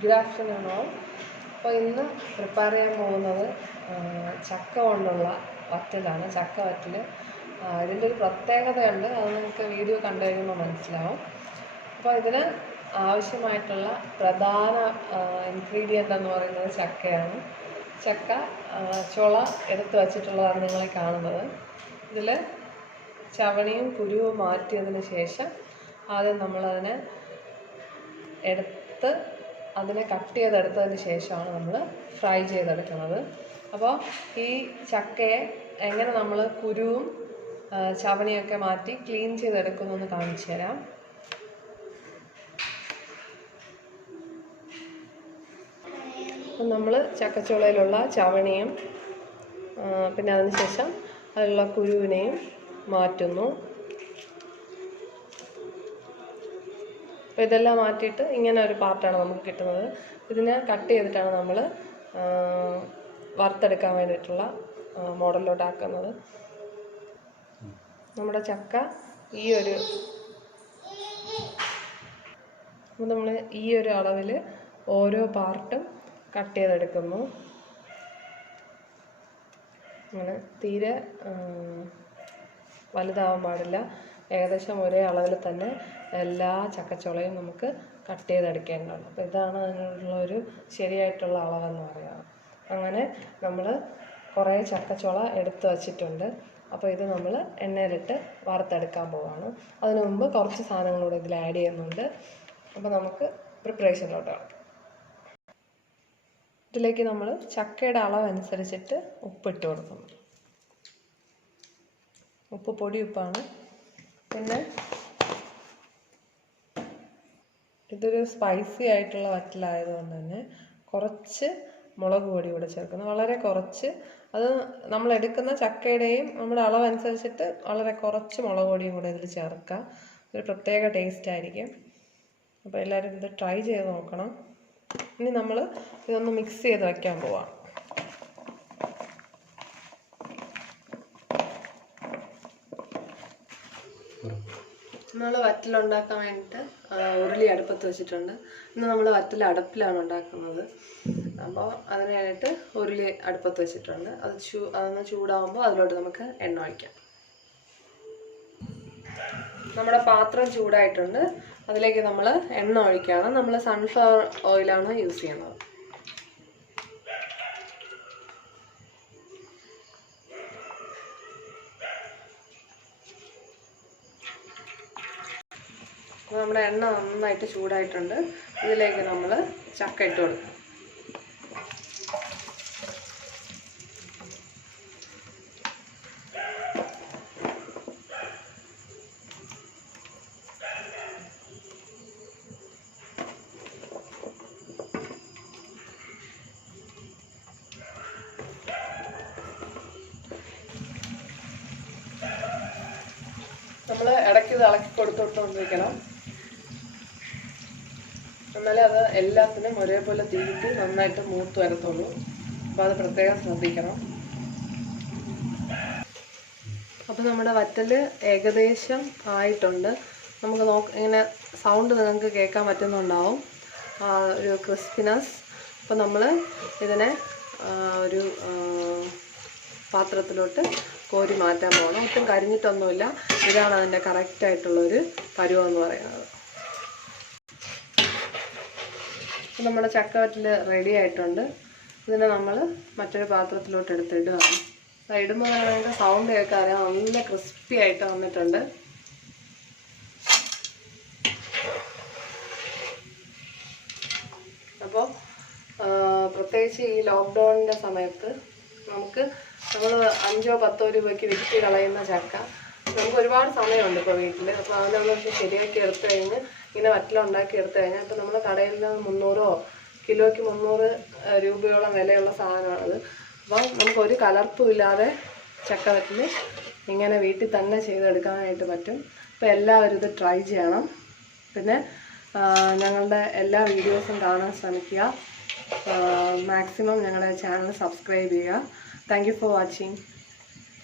Good afternoon all. അപ്പോൾ ഇന്ന് prepare ചെയ്യാൻ പോകുന്നത് ചക്ക കൊണ്ടുള്ള വറ്റലാണ്. ചക്ക വറ്റൽ ഇതിൻ്റെ ഒരു പ്രത്യേകതയുണ്ട്, അത് നിങ്ങൾക്ക് വീഡിയോ കണ്ടു കഴിയുമ്പോൾ മനസ്സിലാവും. അപ്പോൾ ഇതിന് ആവശ്യമായിട്ടുള്ള പ്രധാന ഇൻഗ്രീഡിയൻ്റ് എന്ന് പറയുന്നത് ചക്കയാണ്. ചക്ക ചുള എടുത്ത് വച്ചിട്ടുള്ളതാണ് നിങ്ങളെ കാണുന്നത്. ഇതിൽ ചവണിയും കുരുവും മാറ്റിയതിന് ശേഷം ആദ്യം നമ്മളതിനെ അതിനെ കട്ട് ചെയ്തെടുത്തതിന് ശേഷമാണ് നമ്മൾ ഫ്രൈ ചെയ്തെടുക്കുന്നത്. അപ്പോൾ ഈ ചക്കയെ എങ്ങനെ നമ്മൾ കുരുവും ചവണിയൊക്കെ മാറ്റി ക്ലീൻ ചെയ്തെടുക്കുന്നതെന്ന് കാണിച്ചു തരാം. അപ്പം നമ്മൾ ചക്കച്ചുളയിലുള്ള ചവണിയും പിന്നെ അതിനുശേഷം അതിലുള്ള കുരുവിനെയും മാറ്റുന്നു. അപ്പോൾ ഇതെല്ലാം മാറ്റിയിട്ട് ഇങ്ങനെ ഒരു പാർട്ടാണ് നമുക്ക് കിട്ടുന്നത്. ഇതിനെ കട്ട് ചെയ്തിട്ടാണ് നമ്മൾ വറുത്തെടുക്കാൻ വേണ്ടിയിട്ടുള്ള മോഡലിലോട്ടാക്കുന്നത്. നമ്മുടെ ചക്ക നമ്മൾ ഈ ഒരു അളവിൽ ഓരോ പാർട്ടും കട്ട് ചെയ്തെടുക്കുന്നു. അങ്ങനെ തീരെ വലുതാവാൻ പാടില്ല. ഏകദേശം ഒരേ അളവിൽ തന്നെ എല്ലാ ചക്കച്ചുളയും നമുക്ക് കട്ട് ചെയ്തെടുക്കേണ്ടതാണ്. അപ്പോൾ ഇതാണ് അതിനുള്ള ഒരു ശരിയായിട്ടുള്ള അളവെന്ന് പറയുന്നത്. അങ്ങനെ നമ്മൾ കുറേ ചക്കച്ചുള എടുത്ത് വച്ചിട്ടുണ്ട്. അപ്പോൾ ഇത് നമ്മൾ എണ്ണയിലിട്ട് വറുത്തെടുക്കാൻ പോവുകയാണ്. അതിനു മുമ്പ് കുറച്ച് സാധനങ്ങളൂടെ ഇതിൽ ആഡ് ചെയ്യുന്നുണ്ട്. അപ്പോൾ നമുക്ക് പ്രിപ്പറേഷനിലോട്ട് കിടക്കാം. ഇതിലേക്ക് നമ്മൾ ചക്കയുടെ അളവനുസരിച്ചിട്ട് ഉപ്പിട്ട് കൊടുക്കുന്നു. ഉപ്പ് പൊടി ഉപ്പാണ്. പിന്നെ ഇതൊരു സ്പൈസി ആയിട്ടുള്ള വറ്റലായതുകൊണ്ട് തന്നെ കുറച്ച് മുളക് പൊടി കൂടെ ചേർക്കുന്നു, വളരെ കുറച്ച്. അത് നമ്മൾ എടുക്കുന്ന ചക്കയുടെയും നമ്മുടെ അളവനുസരിച്ചിട്ട് വളരെ കുറച്ച് മുളക് പൊടിയും കൂടെ ഇതിൽ ചേർക്കുക. ഒരു പ്രത്യേക ടേസ്റ്റ് ആയിരിക്കും. അപ്പോൾ എല്ലാവരും ഇത് ട്രൈ ചെയ്ത് നോക്കണം. ഇനി നമ്മൾ ഇതൊന്ന് മിക്സ് ചെയ്ത് വയ്ക്കാൻ പോവാം. നമ്മൾ വറ്റലുണ്ടാക്കാൻ വേണ്ടിയിട്ട് ഉരുളി അടുപ്പത്ത് വെച്ചിട്ടുണ്ട്. ഇന്ന് നമ്മൾ വറ്റൽ അടുപ്പിലാണ് ഉണ്ടാക്കുന്നത്. അപ്പോൾ അതിനായിട്ട് ഉരുളി അടുപ്പത്ത് വെച്ചിട്ടുണ്ട്. അതൊന്ന് ചൂടാകുമ്പോൾ അതിലോട്ട് നമുക്ക് എണ്ണ ഒഴിക്കാം. നമ്മുടെ പാത്രം ചൂടായിട്ടുണ്ട്. അതിലേക്ക് നമ്മൾ എണ്ണ ഒഴിക്കുകയാണ്. നമ്മൾ സൺഫ്ലവർ ഓയിലാണ് യൂസ് ചെയ്യുന്നത്. നമ്മുടെ എണ്ണ നന്നായിട്ട് ചൂടായിട്ടുണ്ട്. ഇതിലേക്ക് നമ്മൾ ചക്ക ഇട്ട് കൊടുക്കും. നമ്മൾ ഇടയ്ക്ക് ഇത് ഇളക്കി കൊടുത്തോണ്ടിരിക്കണം. എന്നാലേ അത് എല്ലാത്തിനും ഒരേപോലെ തീറ്റി നന്നായിട്ട് മൂത്ത് വരത്തുള്ളൂ. അപ്പോൾ അത് പ്രത്യേകം ശ്രദ്ധിക്കണം. അപ്പോൾ നമ്മുടെ വറ്റൽ ഏകദേശം ആയിട്ടുണ്ട്. നമുക്ക് ഇങ്ങനെ സൗണ്ട് നിങ്ങൾക്ക് കേൾക്കാൻ പറ്റുന്നുണ്ടാവും, ഒരു ക്രിസ്പിനെസ്. അപ്പോൾ നമ്മൾ ഇതിനെ ഒരു പാത്രത്തിലോട്ട് കോരി മാറ്റാൻ പോകണം. ഒട്ടും കരിഞ്ഞിട്ടൊന്നുമില്ല. ഇതാണ് അതിൻ്റെ കറക്റ്റായിട്ടുള്ളൊരു പരുവം എന്ന് പറയുന്നത്. നമ്മുടെ ചക്കവറ്റൽ റെഡി ആയിട്ടുണ്ട്. ഇതിനെ നമ്മൾ മറ്റൊരു പാത്രത്തിലോട്ട് എടുത്തിടുകയാണ്. ഇടുമ്പോൾ നിങ്ങൾക്ക് സൗണ്ട് കേൾക്കാതെ നല്ല ക്രിസ്പി ആയിട്ട് വന്നിട്ടുണ്ട്. അപ്പോൾ പ്രത്യേകിച്ച് ഈ ലോക്ക്ഡൗണിൻ്റെ സമയത്ത് നമ്മൾ 5-10 രൂപയ്ക്ക് വിറ്റ് കളയുന്ന ചക്ക നമുക്ക് ഒരുപാട് സമയമുണ്ട് ഇപ്പോൾ വീട്ടിൽ. അപ്പോൾ അതിനൊന്ന് ശരിയാക്കി എടുത്തു കഴിഞ്ഞ് ഇങ്ങനെ വറ്റലുണ്ടാക്കി എടുത്തു കഴിഞ്ഞാൽ ഇപ്പോൾ നമ്മൾ കടയിൽ നിന്ന് 300 കിലോയ്ക്ക് 300 രൂപയോളം വിലയുള്ള സാധനമാണത്. അപ്പോൾ നമുക്കൊരു കലർപ്പും ഇല്ലാതെ ചക്ക വറ്റൽ ഇങ്ങനെ വീട്ടിൽ തന്നെ ചെയ്തെടുക്കാനായിട്ട് പറ്റും. അപ്പോൾ എല്ലാവരും ഇത് ട്രൈ ചെയ്യണം. പിന്നെ ഞങ്ങളുടെ എല്ലാ വീഡിയോസും കാണാൻ ശ്രമിക്കുക. മാക്സിമം ഞങ്ങളുടെ ചാനൽ സബ്സ്ക്രൈബ് ചെയ്യുക. Thank you for watching.